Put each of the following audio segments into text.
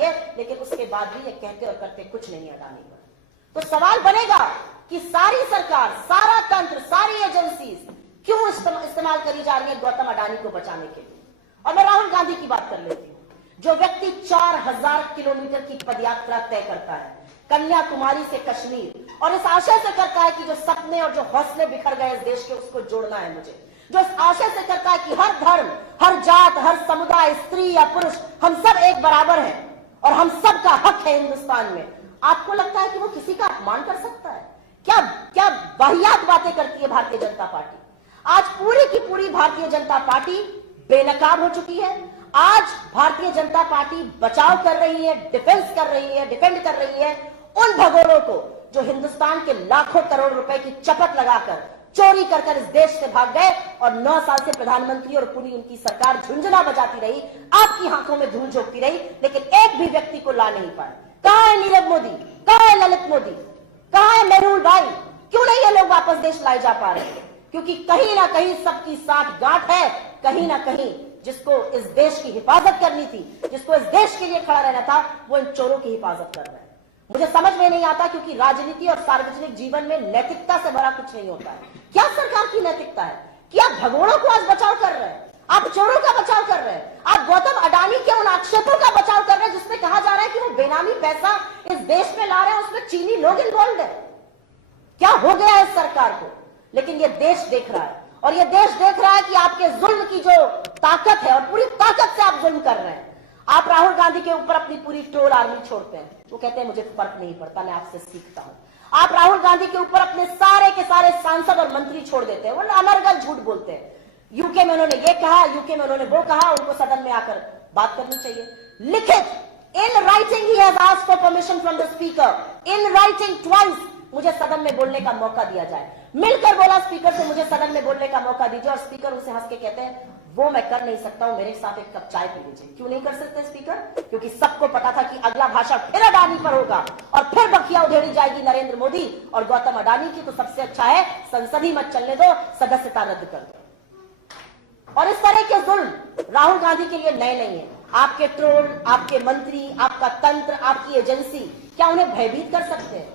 है, लेकिन उसके बाद भी ये कहते और करते कुछ नहीं अडानी पर। तो सवाल बनेगा कि सारी सरकार, सारा तंत्र, सारी एजेंसीज क्यों इस्तेमाल करी जा रही है गौतम अडानी को बचाने के लिए। और मैं राहुल गांधी की बात कर लेती हूं, जो व्यक्ति 4000 किलोमीटर की पदयात्रा तय करता है कन्याकुमारी से कश्मीर, और इस आशय से करता है कि जो सपने और जो हौसले बिखर गए इस देश के उसको जोड़ना है मुझे, जो इस आशय से करता है कि हर धर्म, हर जात, हर समुदाय, स्त्री या पुरुष, हम सब एक बराबर हैं और हम सब का हक है हिंदुस्तान में। आपको लगता है कि वो किसी का अपमान कर सकता है? क्या क्या वाहियात बातें करती है भारतीय जनता पार्टी। आज पूरी की पूरी भारतीय जनता पार्टी बेनकाब हो चुकी है। आज भारतीय जनता पार्टी बचाव कर रही है, डिफेंस कर रही है, डिफेंड कर रही है उन भगोड़ों को जो हिंदुस्तान के लाखों करोड़ रुपए की चपत लगाकर, चोरी कर कर इस देश से भाग गए और 9 साल से प्रधानमंत्री और पूरी उनकी सरकार झुंझुना बजाती रही, आपकी आंखों में धूल झोंकती रही, लेकिन एक भी व्यक्ति को ला नहीं पाए। कहां है नीरव मोदी, कहां है ललित मोदी, कहां है मेहुल भाई? क्यों नहीं ये लोग वापस देश लाए जा पा रहे हैं? क्योंकि कहीं ना कहीं सबकी साथ गांठ है, कहीं ना कहीं जिसको इस देश की हिफाजत करनी थी, जिसको इस देश के लिए खड़ा रहना था, वो इन चोरों की हिफाजत कर रहे हैं। मुझे समझ में नहीं आता, क्योंकि राजनीति और सार्वजनिक जीवन में नैतिकता से भरा कुछ नहीं होता है। क्या सरकार की नैतिकता है कि आप भगोड़ों को आज बचाव कर रहे हैं, आप चोरों का बचाव कर रहे हैं, आप गौतम अडानी के उन आक्षेपों का बचाव कर रहे हैं जिसमें कहा जा रहा है कि वो बेनामी पैसा इस देश में ला रहे हैं, उसमें चीनी लोग इन्वॉल्व है। क्या हो गया है इस सरकार को? लेकिन ये देश देख रहा है, और ये देश देख रहा है कि आपके जुल्म की जो ताकत है, और पूरी ताकत से आप जुल्म कर रहे हैं। आप राहुल गांधी के ऊपर अपनी पूरी ट्रोल आर्मी छोड़ते हैं, वो कहते हैं मुझे फर्क नहीं पड़ता, मैं आपसे सीखता हूं। आप राहुल गांधी के ऊपर अपने सारे के सारे सांसद और मंत्री छोड़ देते हैं, वो अनर्गल झूठ बोलते हैं। यूके में उन्होंने ये कहा, यूके में उन्होंने वो कहा, उनको सदन में आकर बात करनी चाहिए। लिखित in writing he has asked for permission from the speaker, in writing twice, मुझे सदन में बोलने का मौका दिया जाए। मिलकर बोला स्पीकर से, मुझे सदन में बोलने का मौका दीजिए, और स्पीकर उसे हंस के कहते हैं वो मैं कर नहीं सकता हूं, मेरे साथ एक कप चाय पी लीजिए। क्यों नहीं कर सकते स्पीकर? क्योंकि सबको पता था कि अगला भाषण फिर अडानी पर होगा और फिर बखिया उधेड़ी जाएगी नरेंद्र मोदी और गौतम अडानी की। तो सबसे अच्छा है संसद ही मत चलने दो, सदस्यता रद्द कर दो। और इस तरह के जुल्म राहुल गांधी के लिए नए नहीं है। आपके ट्रोल, आपके मंत्री, आपका तंत्र, आपकी एजेंसी क्या उन्हें भयभीत कर सकते हैं?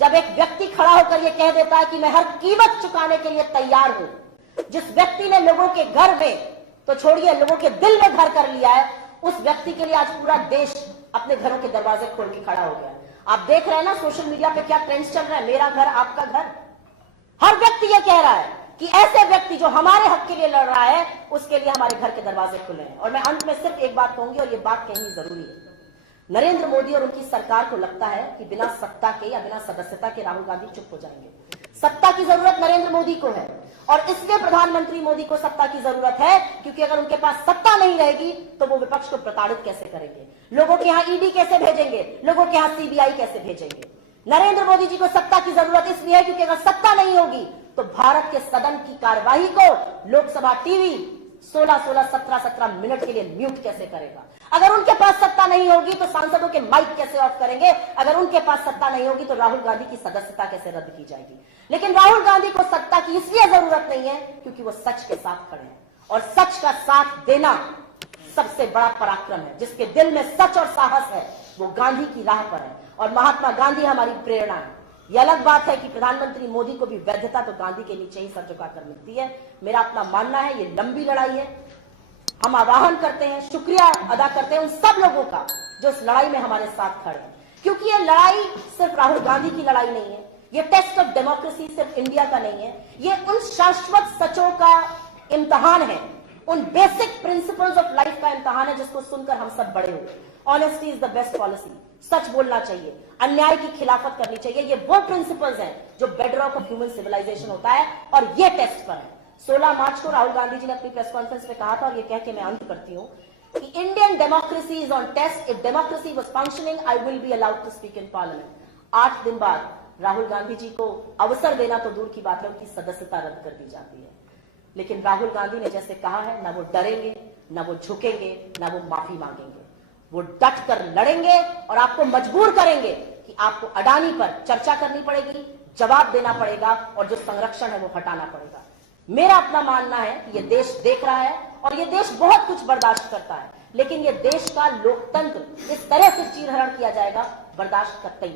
जब एक व्यक्ति खड़ा होकर यह कह देता है कि मैं हर कीमत चुकाने के लिए तैयार हूं, जिस व्यक्ति ने लोगों के घर में, तो छोड़िए लोगों के दिल में घर कर लिया है, उस व्यक्ति के लिए आज पूरा देश अपने घरों के दरवाजे खोल के खड़ा हो गया है। आप देख रहे हैं ना सोशल मीडिया पे क्या ट्रेंड्स चल रहा है, मेरा घर आपका घर। हर व्यक्ति ये कह रहा है कि ऐसे व्यक्ति जो हमारे हक के लिए लड़ रहा है, उसके लिए हमारे घर के दरवाजे खुले हैं। और मैं अंत में सिर्फ एक बात कहूंगी, और ये बात कहनी जरूरी है। नरेंद्र मोदी और उनकी सरकार को लगता है कि बिना सत्ता के या बिना सदस्यता के राहुल गांधी चुप हो जाएंगे। सत्ता की जरूरत नरेंद्र मोदी को है, और इसलिए प्रधानमंत्री मोदी को सत्ता की जरूरत है, क्योंकि अगर उनके पास सत्ता नहीं रहेगी तो वो विपक्ष को प्रताड़ित कैसे करेंगे, लोगों के यहां ईडी कैसे भेजेंगे, लोगों के यहां सीबीआई कैसे भेजेंगे। नरेंद्र मोदी जी को सत्ता की जरूरत इसलिए है क्योंकि अगर सत्ता नहीं होगी तो भारत के सदन की कार्यवाही को लोकसभा टीवी 16-16, 17-17 मिनट के लिए म्यूट कैसे करेगा। अगर उनके पास सत्ता नहीं होगी तो सांसदों के माइक कैसे ऑफ करेंगे। अगर उनके पास सत्ता नहीं होगी तो राहुल गांधी की सदस्यता कैसे रद्द की जाएगी। लेकिन राहुल गांधी को सत्ता की इसलिए जरूरत नहीं है क्योंकि वो सच के साथ खड़े हैं, और सच का साथ देना सबसे बड़ा पराक्रम है। जिसके दिल में सच और साहस है वो गांधी की राह पर है, और महात्मा गांधी हमारी प्रेरणा है। यह अलग बात है कि प्रधानमंत्री मोदी को भी वैधता तो गांधी के नीचे ही सर झुकाकर मिलती है। मेरा अपना मानना है ये लंबी लड़ाई है। हम आह्वान करते हैं, शुक्रिया अदा करते हैं उन सब लोगों का जो इस लड़ाई में हमारे साथ खड़े हैं, क्योंकि ये लड़ाई सिर्फ राहुल गांधी की लड़ाई नहीं है, ये टेस्ट ऑफ डेमोक्रेसी सिर्फ इंडिया का नहीं है, ये उन शाश्वत सचों का इम्तहान है, उन बेसिक प्रिंसिपल्स ऑफ लाइफ का इम्तहान है जिसको सुनकर हम सब बड़े हुए। Honesty is the best policy, सच बोलना चाहिए, अन्याय की खिलाफत करनी चाहिए। ये वो प्रिंसिपल्स हैं जो बेडरॉक ऑफ ह्यूमन सिविलाइजेशन होता है, और ये टेस्ट पर है। 16 मार्च को राहुल गांधी जी ने अपनी प्रेस कॉन्फ्रेंस में कहा था, और ये कह के मैं अंत करती हूं कि Indian democracy is on test. If democracy was functioning I will be allowed to speak in parliament. 8 दिन बाद राहुल गांधी जी को अवसर देना तो दूर की बात है, उनकी सदस्यता रद्द कर दी जाती है। लेकिन राहुल गांधी ने जैसे कहा है, ना वो डरेंगे, ना वो झुकेंगे, ना वो माफी मांगेंगे। वो डट कर लड़ेंगे और आपको मजबूर करेंगे कि आपको अडानी पर चर्चा करनी पड़ेगी, जवाब देना पड़ेगा, और जो संरक्षण है वो हटाना पड़ेगा। मेरा अपना मानना है कि ये देश देख रहा है, और ये देश बहुत कुछ बर्दाश्त करता है, लेकिन ये देश का लोकतंत्र इस तरह से चीरहरण किया जाएगा, बर्दाश्त कतई नहीं।